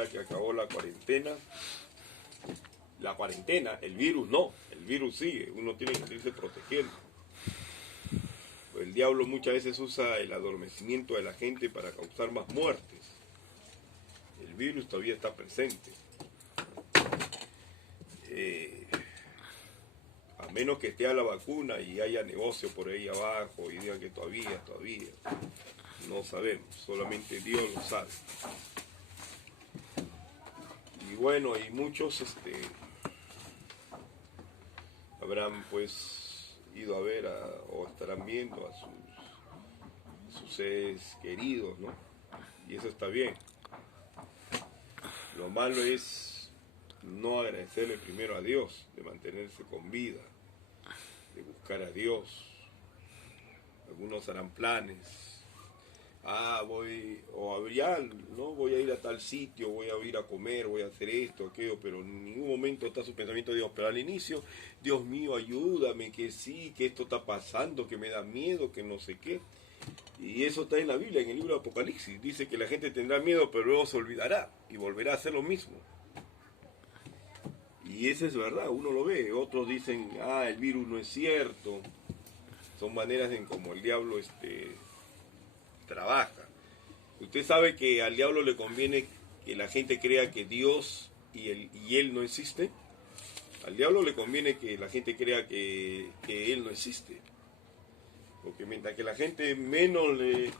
ahora que acabó la cuarentena, el virus no, el virus sigue, uno tiene que irse protegiendo. El diablo muchas veces usa el adormecimiento de la gente para causar más muertes. El virus todavía está presente. A menos que esté a la vacuna y haya negocio por ahí abajo y digan que todavía, no sabemos, solamente Dios lo sabe. Y bueno, y muchos habrán pues ido a ver o estarán viendo a sus seres queridos, ¿no? Y eso está bien. Lo malo es no agradecerle primero a Dios, de mantenerse con vida, de buscar a Dios. Algunos harán planes. Voy a ir a tal sitio, voy a ir a comer, voy a hacer esto, aquello, pero en ningún momento está su pensamiento de Dios. Pero al inicio, Dios mío, ayúdame, que sí, que esto está pasando, que me da miedo, que no sé qué. Y eso está en la Biblia, en el libro de Apocalipsis. Dice que la gente tendrá miedo, pero luego se olvidará y volverá a hacer lo mismo. Y eso es verdad, uno lo ve. Otros dicen, el virus no es cierto. Son maneras en cómo el diablo trabaja. Usted sabe que al diablo le conviene que la gente crea que Dios y él no existe. Al diablo le conviene que la gente crea que él no existe. Porque mientras que la gente menos le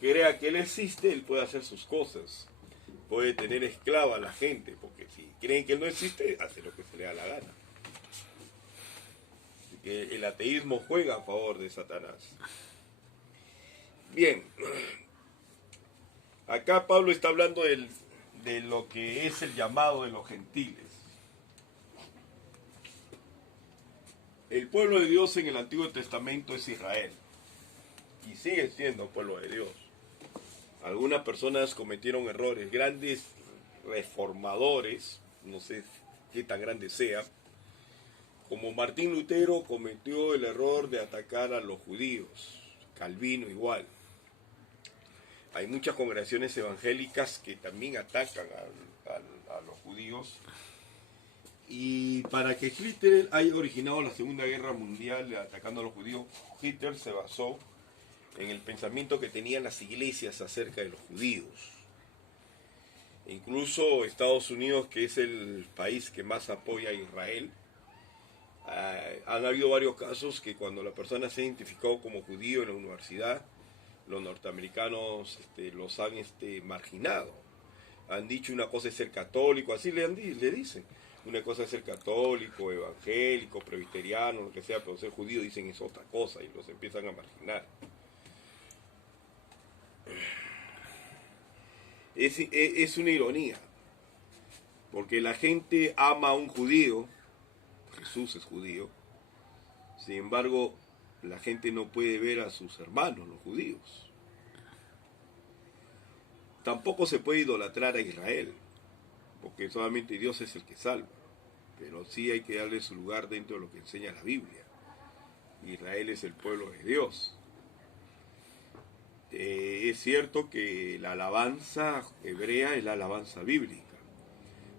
crea que él existe, él puede hacer sus cosas. Puede tener esclava a la gente, porque si creen que él no existe, hace lo que se le da la gana. Así que el ateísmo juega a favor de Satanás. Bien, acá Pablo está hablando de lo que es el llamado de los gentiles. El pueblo de Dios en el Antiguo Testamento es Israel. Y sigue siendo pueblo de Dios. Algunas personas cometieron errores, grandes reformadores, no sé qué tan grande sea, como Martín Lutero cometió el error de atacar a los judíos, Calvino igual. Hay muchas congregaciones evangélicas que también atacan a los judíos. Y para que Hitler haya originado la Segunda Guerra Mundial atacando a los judíos, Hitler se basó en el pensamiento que tenían las iglesias acerca de los judíos. Incluso Estados Unidos, que es el país que más apoya a Israel, han habido varios casos que cuando la persona se ha identificado como judío en la universidad, los norteamericanos los han marginado. Han dicho una cosa es ser católico, así le dicen. Una cosa es ser católico, evangélico, presbiteriano, lo que sea, pero ser judío dicen es otra cosa y los empiezan a marginar. Es una ironía, porque la gente ama a un judío, Jesús es judío, sin embargo, la gente no puede ver a sus hermanos, los judíos. Tampoco se puede idolatrar a Israel, porque solamente Dios es el que salva, pero sí hay que darle su lugar dentro de lo que enseña la Biblia. Israel es el pueblo de Dios. Es cierto que la alabanza hebrea es la alabanza bíblica,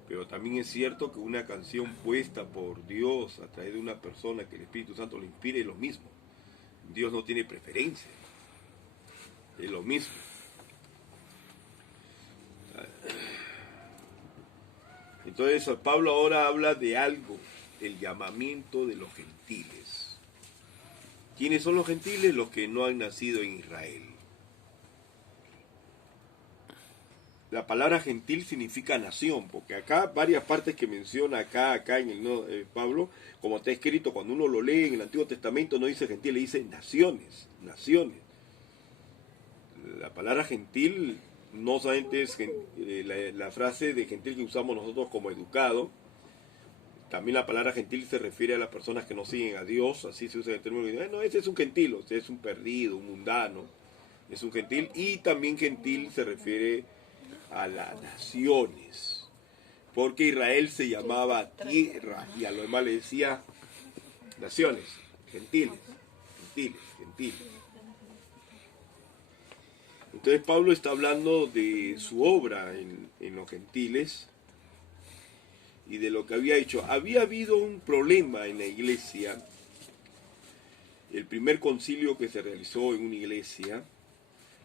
pero también es cierto que una canción puesta por Dios a través de una persona que el Espíritu Santo le inspire es lo mismo. Dios no tiene preferencia, es lo mismo. Entonces Pablo ahora habla de algo, el llamamiento de los gentiles. ¿Quiénes son los gentiles? Los que no han nacido en Israel. La palabra gentil significa nación, porque acá varias partes que menciona acá en el Pablo, como está escrito, cuando uno lo lee en el Antiguo Testamento no dice gentil, le dice naciones. La palabra gentil no solamente es la frase de gentil que usamos nosotros como educado, también la palabra gentil se refiere a las personas que no siguen a Dios, así se usa el término, no, ese es un gentil, o sea, es un perdido, un mundano, es un gentil, y también gentil se refiere a las naciones, porque Israel se llamaba tierra y a lo demás le decía naciones, gentiles. Entonces Pablo está hablando de su obra en los gentiles y de lo que había hecho. Había habido un problema en la iglesia. El primer concilio que se realizó en una iglesia,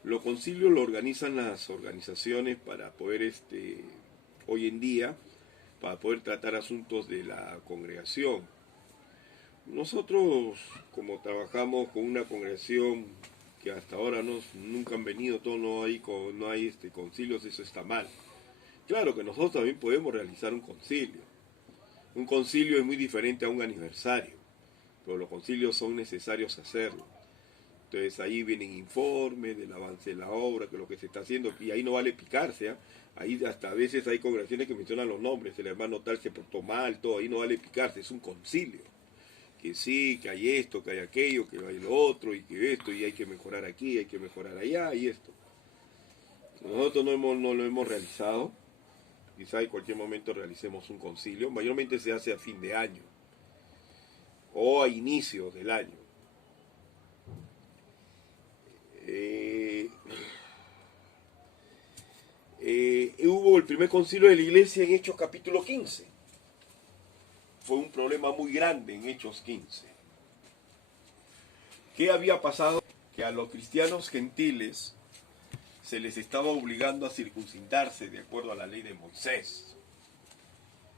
los concilios lo organizan las organizaciones para poder, hoy en día, para poder tratar asuntos de la congregación. Nosotros, como trabajamos con una congregación que hasta ahora nunca han venido, todo no hay concilios, eso está mal. Claro que nosotros también podemos realizar un concilio. Un concilio es muy diferente a un aniversario, pero los concilios son necesarios hacerlo. Entonces ahí vienen informes del avance de la obra, que lo que se está haciendo, y ahí no vale picarse, ¿eh? Ahí hasta a veces hay congregaciones que mencionan los nombres, el hermano tal se portó mal, todo, ahí no vale picarse, es un concilio. Que sí, que hay esto, que hay aquello, que hay lo otro, y que esto, y hay que mejorar aquí, hay que mejorar allá, y esto. Nosotros no lo hemos realizado, quizá en cualquier momento realicemos un concilio, mayormente se hace a fin de año, o a inicios del año. Hubo el primer concilio de la iglesia en Hechos capítulo 15. Fue un problema muy grande en Hechos 15. ¿Qué había pasado? Que a los cristianos gentiles se les estaba obligando a circuncidarse de acuerdo a la ley de Moisés.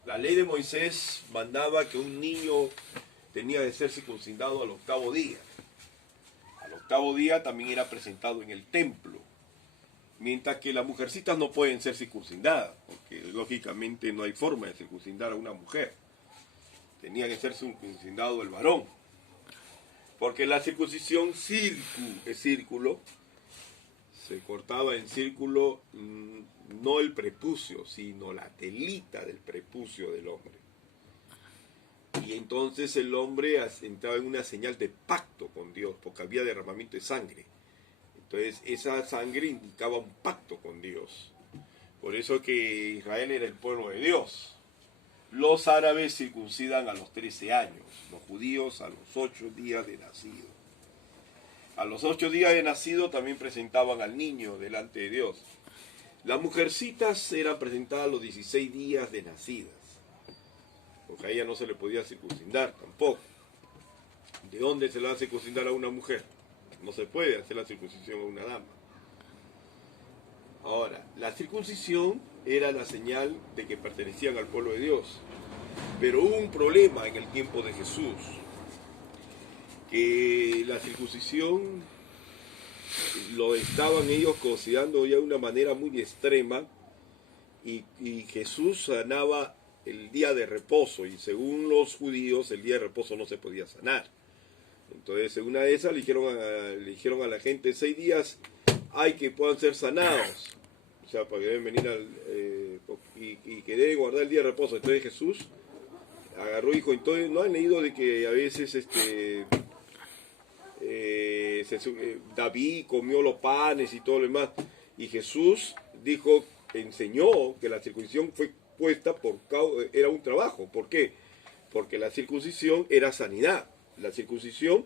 La ley de Moisés mandaba que un niño tenía de ser circuncidado al octavo día. Al octavo día también era presentado en el templo. Mientras que las mujercitas no pueden ser circuncidadas, porque lógicamente no hay forma de circuncidar a una mujer. Tenía que ser circuncidado el varón. Porque la circuncisión es círculo, se cortaba en círculo no el prepucio, sino la telita del prepucio del hombre. Y entonces el hombre entraba en una señal de pacto con Dios, porque había derramamiento de sangre. Entonces esa sangre indicaba un pacto con Dios. Por eso que Israel era el pueblo de Dios. Los árabes circuncidan a los 13 años, los judíos a los 8 días de nacido. A los 8 días de nacido también presentaban al niño delante de Dios. Las mujercitas eran presentadas a los 16 días de nacidas, porque a ella no se le podía circuncidar tampoco. ¿De dónde se le va a circuncidar a una mujer? No se puede hacer la circuncisión a una dama. Ahora, la circuncisión era la señal de que pertenecían al pueblo de Dios. Pero hubo un problema en el tiempo de Jesús, que la circuncisión lo estaban ellos considerando ya de una manera muy extrema, y Jesús sanaba el día de reposo, y según los judíos el día de reposo no se podía sanar. Entonces, en una de esas le dijeron a la gente, 6 días hay que puedan ser sanados, o sea, para que deben venir y que deben guardar el día de reposo. Entonces Jesús agarró y dijo, entonces, ¿no han leído de que a veces David comió los panes y todo lo demás? Y Jesús enseñó que la circuncisión fue puesta era un trabajo. ¿Por qué? Porque la circuncisión era sanidad. La circuncisión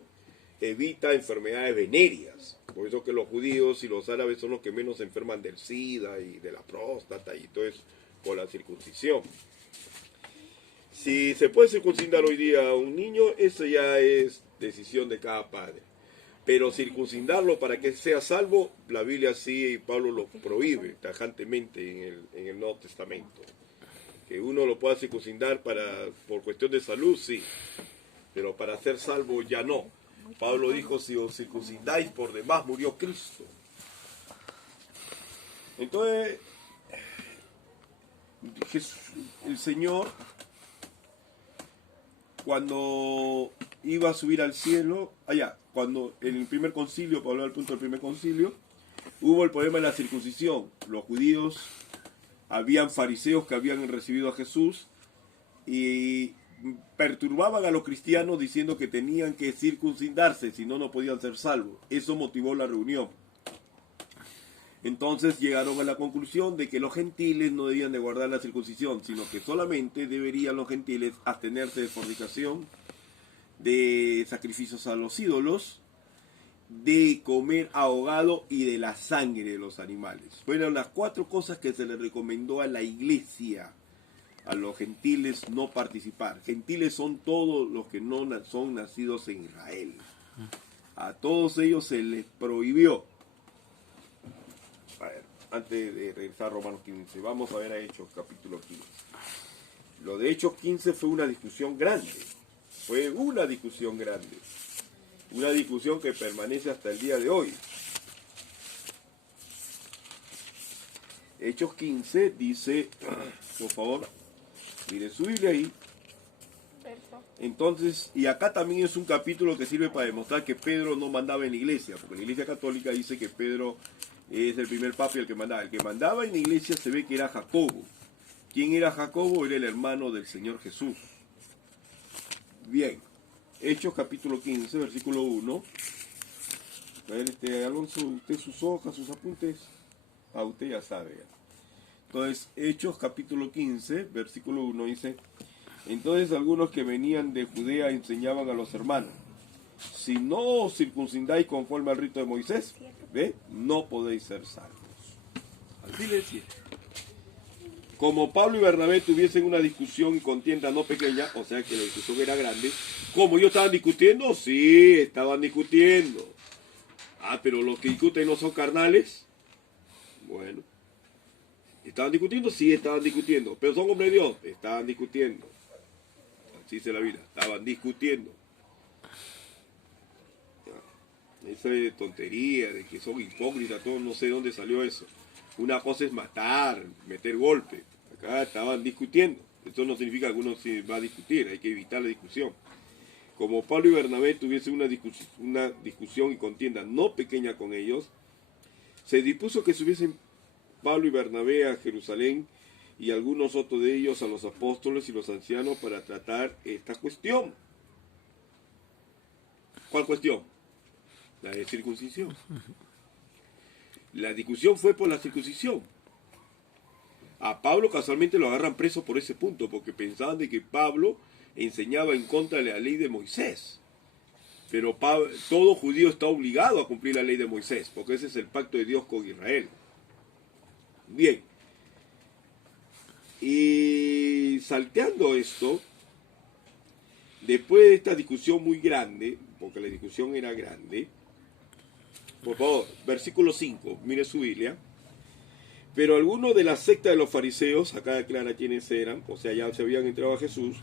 evita enfermedades venéreas. Por eso que los judíos y los árabes son los que menos se enferman del SIDA y de la próstata y todo eso por la circuncisión. Si se puede circuncidar hoy día a un niño, eso ya es decisión de cada padre. Pero circuncidarlo para que sea salvo, la Biblia sí, y Pablo lo prohíbe tajantemente en el Nuevo Testamento. Que uno lo pueda circuncidar por cuestión de salud, sí. Pero para ser salvo ya no. Pablo dijo, si os circuncidáis por demás, murió Cristo. Entonces, el Señor, cuando iba a subir al cielo, cuando en el primer concilio, para hablar del punto del primer concilio, hubo el problema de la circuncisión. Los judíos, habían fariseos que habían recibido a Jesús y perturbaban a los cristianos diciendo que tenían que circuncidarse, si no, no podían ser salvos. Eso motivó la reunión. Entonces llegaron a la conclusión de que los gentiles no debían de guardar la circuncisión, sino que solamente deberían los gentiles abstenerse de fornicación, de sacrificios a los ídolos de comer ahogado y de la sangre de los animales. Fueron las 4 cosas que se le recomendó a la iglesia, a los gentiles no participar. Gentiles son todos los que no son nacidos en Israel. A todos ellos se les prohibió. A ver, antes de regresar a Romanos 15, vamos a ver a Hechos capítulo 15. Lo de Hechos 15 fue una discusión grande. Fue una discusión grande. Una discusión que permanece hasta el día de hoy. Hechos 15 dice, por favor, miren su Biblia ahí. Entonces, y acá también es un capítulo que sirve para demostrar que Pedro no mandaba en la iglesia, porque la iglesia católica dice que Pedro es el primer papa y el que mandaba. El que mandaba en la iglesia se ve que era Jacobo. ¿Quién era Jacobo? Era el hermano del Señor Jesús. Bien, Hechos capítulo 15, versículo 1. A ver, Alonso, usted sus hojas, sus apuntes. Usted ya sabe. Entonces, Hechos capítulo 15, versículo 1 dice: entonces algunos que venían de Judea enseñaban a los hermanos: si no os circuncidáis conforme al rito de Moisés, ¿ve? No podéis ser salvos. Así le decía. Como Pablo y Bernabé tuviesen una discusión y contienda no pequeña, o sea que la discusión era grande, ¿cómo ellos estaban discutiendo? Sí, estaban discutiendo. Pero los que discuten no son carnales. Bueno. ¿Estaban discutiendo? Sí, estaban discutiendo. ¿Pero son hombres de Dios? Estaban discutiendo. Así dice la vida. Estaban discutiendo. Esa es tontería de que son hipócritas, todos, no sé de dónde salió eso. Una cosa es matar, meter golpe. Acá estaban discutiendo. Esto no significa que uno se va a discutir, hay que evitar la discusión. Como Pablo y Bernabé tuviesen una discusión y contienda no pequeña con ellos, se dispuso que subiesen Pablo y Bernabé a Jerusalén y algunos otros de ellos a los apóstoles y los ancianos para tratar esta cuestión. ¿Cuál cuestión? La de circuncisión. La discusión fue por la circuncisión. A Pablo casualmente lo agarran preso por ese punto, porque pensaban de que Pablo enseñaba en contra de la ley de Moisés. Pero todo judío está obligado a cumplir la ley de Moisés, porque ese es el pacto de Dios con Israel. Bien. Y salteando esto, después de esta discusión muy grande, porque la discusión era grande, por favor, versículo 5, mire su Biblia. Pero algunos de la secta de los fariseos, acá declara quiénes eran, o sea, ya se habían entregado a Jesús,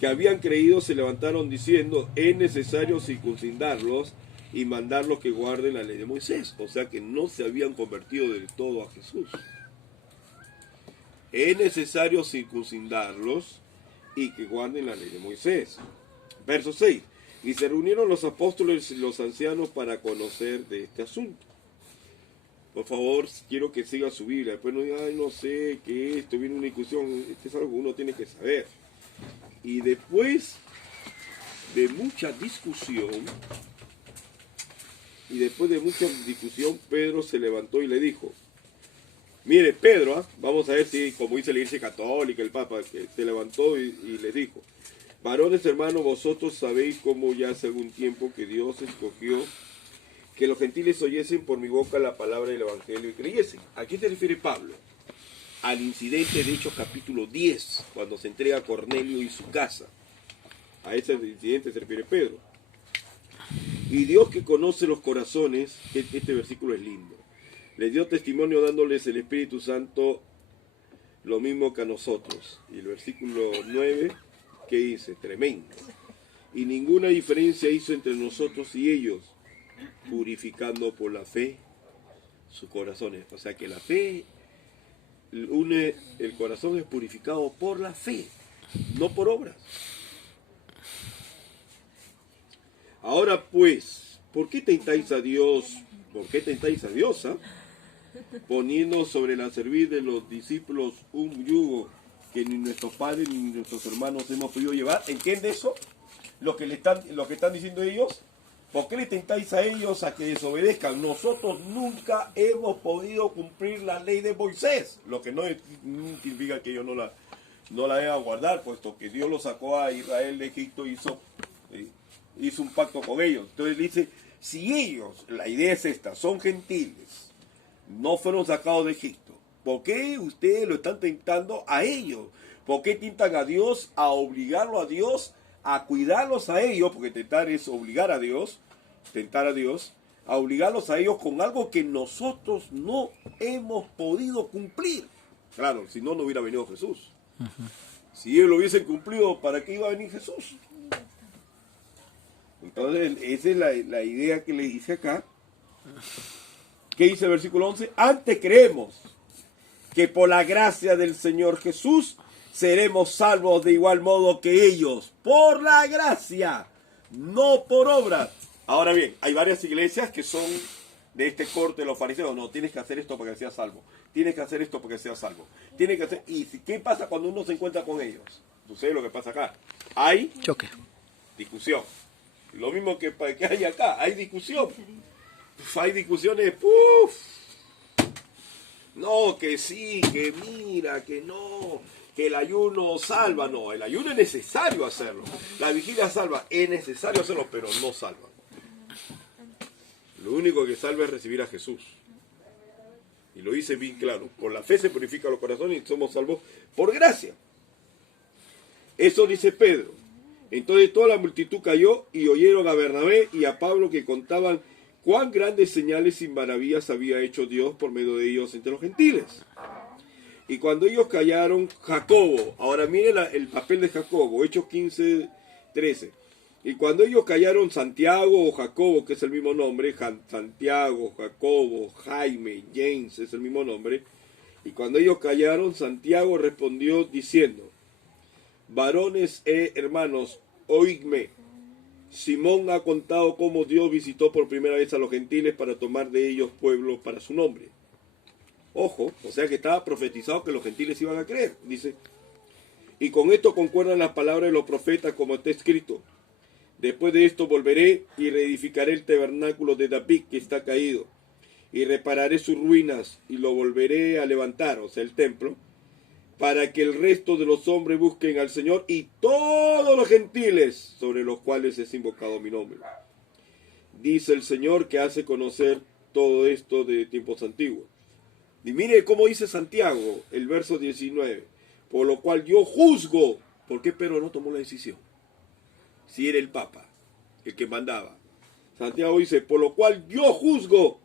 que habían creído, se levantaron diciendo: es necesario circuncidarlos y mandarlos que guarden la ley de Moisés. O sea que no se habían convertido del todo a Jesús. Es necesario circuncidarlos y que guarden la ley de Moisés. Verso 6. Y se reunieron los apóstoles y los ancianos para conocer de este asunto. Por favor, quiero que siga su Biblia. Después no diga: ay, no sé, que esto viene una discusión. Esto es algo que uno tiene que saber. Y después de mucha discusión, Pedro se levantó y le dijo: mire, Pedro, vamos a ver si, como dice la Iglesia Católica, el Papa, que se levantó y les dijo: varones hermanos, vosotros sabéis cómo ya hace algún tiempo que Dios escogió que los gentiles oyesen por mi boca la palabra del Evangelio y creyesen. ¿A qué se refiere Pablo? Al incidente de Hechos capítulo 10, cuando se entrega a Cornelio y su casa. A ese incidente se refiere Pedro. Y Dios, que conoce los corazones, este versículo es lindo, les dio testimonio dándoles el Espíritu Santo lo mismo que a nosotros. Y el versículo 9, ¿qué dice? Tremendo. Y ninguna diferencia hizo entre nosotros y ellos, purificando por la fe sus corazones. O sea que la fe el corazón es purificado por la fe, no por obras. Ahora pues, ¿por qué tentáis a Dios? ¿Por qué tentáis a Dios? Poniendo sobre la cerviz de los discípulos un yugo que ni nuestros padres ni nuestros hermanos hemos podido llevar. ¿Entiende eso? Lo que están diciendo ellos. ¿Por qué le tentáis a ellos a que desobedezcan? Nosotros nunca hemos podido cumplir la ley de Moisés. Lo que no significa que ellos no la deban guardar, puesto que Dios los sacó a Israel de Egipto y hizo un pacto con ellos. Entonces dice, Si ellos, la idea es esta, son gentiles, no fueron sacados de Egipto, ¿por qué ustedes lo están tentando a ellos? ¿Por qué tientan a Dios, a obligarlo a Dios, a cuidarlos a ellos? Porque tentar es obligar a Dios, tentar a Dios, a obligarlos a ellos con algo que nosotros no hemos podido cumplir. Claro, si no, no hubiera venido Jesús. Si ellos lo hubiesen cumplido, ¿para qué iba a venir Jesús? Entonces, esa es la idea que le dice acá. ¿Qué dice el versículo 11? Antes creemos que por la gracia del Señor Jesús seremos salvos de igual modo que ellos. Por la gracia, no por obras. Ahora bien, hay varias iglesias que son de este corte de los fariseos. No, tienes que hacer esto para que seas salvo. Tienes que hacer esto para que seas salvo. Tienes que hacer... ¿Y qué pasa cuando uno se encuentra con ellos? Sucede lo que pasa acá. Hay choque, discusión. Lo mismo que hay acá. Hay discusión. Hay discusiones. No, que sí, que mira, que no. Que el ayuno salva. No, el ayuno es necesario hacerlo. La vigilia salva. Es necesario hacerlo, pero no salva. Lo único que salva es recibir a Jesús. Y lo dice bien claro. Por la fe se purifican los corazones y somos salvos por gracia. Eso dice Pedro. Entonces toda la multitud cayó y oyeron a Bernabé y a Pablo que contaban cuán grandes señales y maravillas había hecho Dios por medio de ellos entre los gentiles. Y cuando ellos callaron, Jacobo, ahora miren el papel de Jacobo, Hechos 15, 13. Y cuando ellos callaron, Santiago o Jacobo, que es el mismo nombre, Santiago, Jacobo, Jaime, James, es el mismo nombre. Y cuando ellos callaron, Santiago respondió diciendo: varones hermanos, oídme. Simón ha contado cómo Dios visitó por primera vez a los gentiles para tomar de ellos pueblo para su nombre. Ojo, o sea que estaba profetizado que los gentiles iban a creer, dice. Y con esto concuerdan las palabras de los profetas como está escrito. Después de esto volveré y reedificaré el tabernáculo de David que está caído. Y repararé sus ruinas y lo volveré a levantar, o sea el templo, para que el resto de los hombres busquen al Señor y todos los gentiles sobre los cuales es invocado mi nombre. Dice el Señor que hace conocer todo esto de tiempos antiguos. Y mire cómo dice Santiago, el verso 19. Por lo cual yo juzgo. ¿Por qué Pedro no tomó la decisión? Si era el Papa, el que mandaba. Santiago dice, por lo cual yo juzgo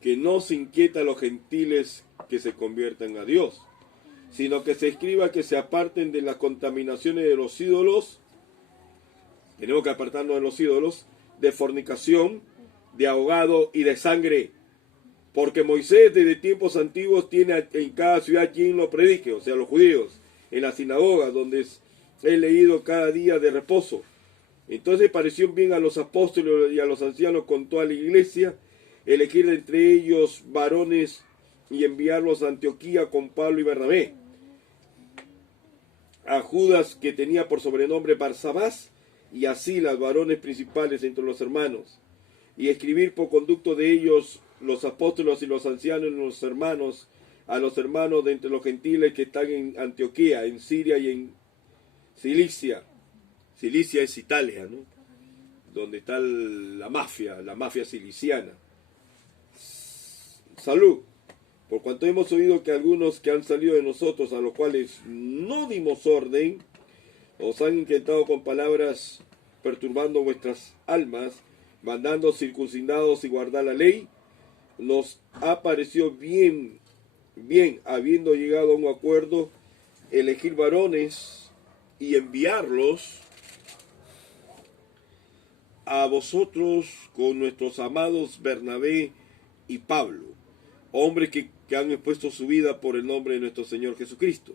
que no se inquieta a los gentiles que se conviertan a Dios, sino que se escriba que se aparten de las contaminaciones de los ídolos. Tenemos que apartarnos de los ídolos, de fornicación, de ahogado y de sangre. Porque Moisés desde tiempos antiguos tiene en cada ciudad quien lo predique, o sea los judíos, en las sinagogas donde es leído cada día de reposo. Entonces pareció bien a los apóstoles y a los ancianos con toda la iglesia elegir entre ellos varones y enviarlos a Antioquía con Pablo y Bernabé, a Judas que tenía por sobrenombre Barsabás y a Silas, varones principales entre los hermanos, y escribir por conducto de ellos los apóstoles y los ancianos a los hermanos de entre los gentiles que están en Antioquía, en Siria y en Cilicia. Cilicia es Italia, ¿no? Donde está la mafia ciliciana. Salud. Por cuanto hemos oído que algunos que han salido de nosotros, a los cuales no dimos orden, os han inquietado con palabras perturbando vuestras almas, mandando circuncidados y guardar la ley, nos ha parecido bien, habiendo llegado a un acuerdo, elegir varones y enviarlos a vosotros con nuestros amados Bernabé y Pablo, hombres que han expuesto su vida por el nombre de nuestro Señor Jesucristo.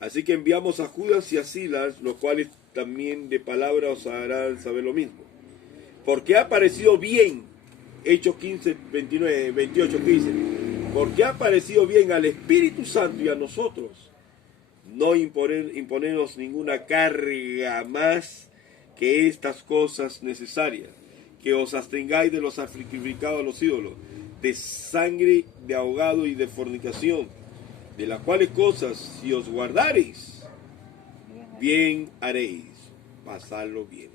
Así que enviamos a Judas y a Silas, los cuales también de palabra os harán saber lo mismo. Porque ha parecido bien, Hechos 15, 29, 28, 15, porque ha parecido bien al Espíritu Santo y a nosotros no imponernos ninguna carga más que estas cosas necesarias, que os abstengáis de los sacrificados a los ídolos, de sangre, de ahogado y de fornicación, de las cuales cosas, si os guardareis, bien haréis, pasadlo bien.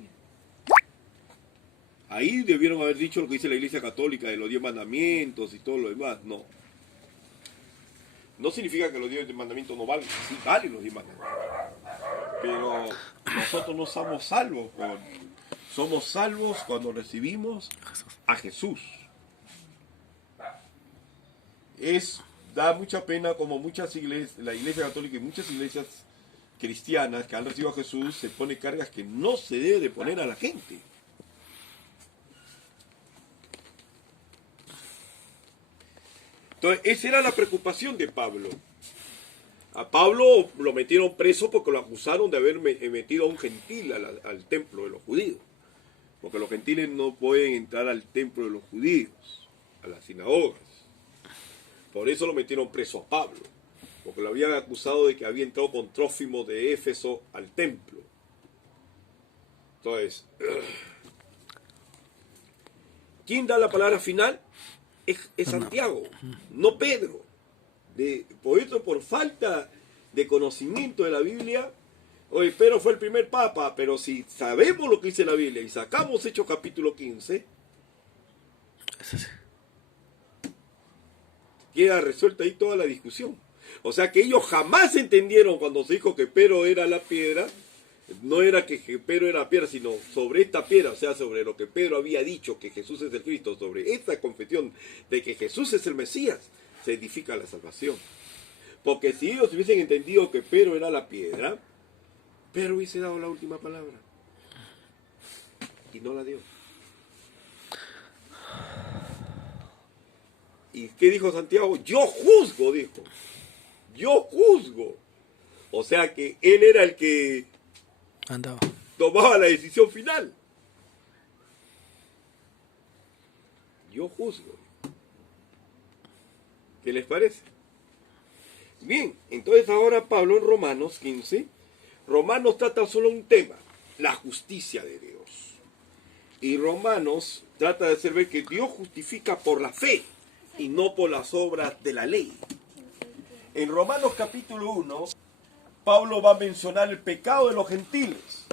Ahí debieron haber dicho lo que dice la Iglesia Católica de los 10 mandamientos y todo lo demás. No. No significa que los 10 mandamientos no valen. Sí valen los 10 mandamientos. Pero nosotros no somos salvos. Somos salvos cuando recibimos a Jesús. Da mucha pena como muchas iglesias, la Iglesia Católica y muchas iglesias cristianas que han recibido a Jesús se pone cargas que no se debe de poner a la gente. Entonces, esa era la preocupación de Pablo. A Pablo lo metieron preso porque lo acusaron de haber metido a un gentil al templo de los judíos. Porque los gentiles no pueden entrar al templo de los judíos, a las sinagogas. Por eso lo metieron preso a Pablo. Porque lo habían acusado de que había entrado con Trófimo de Éfeso al templo. Entonces, ¿quién da la palabra final? Es Santiago, no Pedro. Por eso, por falta de conocimiento de la Biblia, oye, Pedro fue el primer papa, pero si sabemos lo que dice la Biblia y sacamos Hechos capítulo 15, queda resuelta ahí toda la discusión. O sea que ellos jamás entendieron cuando se dijo que Pedro era la piedra, no era que Pedro era la piedra, sino sobre esta piedra, o sea, sobre lo que Pedro había dicho, que Jesús es el Cristo, sobre esta confesión de que Jesús es el Mesías, se edifica la salvación. Porque si ellos hubiesen entendido que Pedro era la piedra, Pedro hubiese dado la última palabra. Y no la dio. ¿Y qué dijo Santiago? Yo juzgo, dijo. Yo juzgo. O sea que él era el que tomaba la decisión final. Yo juzgo. ¿Qué les parece? Bien, entonces ahora Pablo en Romanos 15, Romanos trata solo un tema, la justicia de Dios. Y Romanos trata de hacer ver que Dios justifica por la fe y no por las obras de la ley. En Romanos capítulo 1, Pablo va a mencionar el pecado de los gentiles.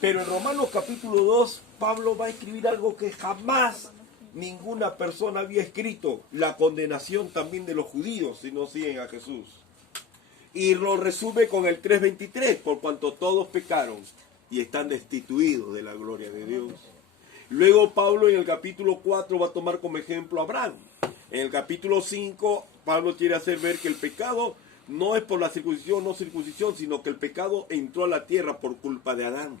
Pero en Romanos capítulo 2, Pablo va a escribir algo que jamás ninguna persona había escrito, la condenación también de los judíos si no siguen a Jesús. Y lo resume con el 3:23, por cuanto todos pecaron y están destituidos de la gloria de Dios. Luego Pablo en el capítulo 4 va a tomar como ejemplo a Abraham. En el capítulo 5, Pablo quiere hacer ver que el pecado no es por la circuncisión o no circuncisión, sino que el pecado entró a la tierra por culpa de Adán.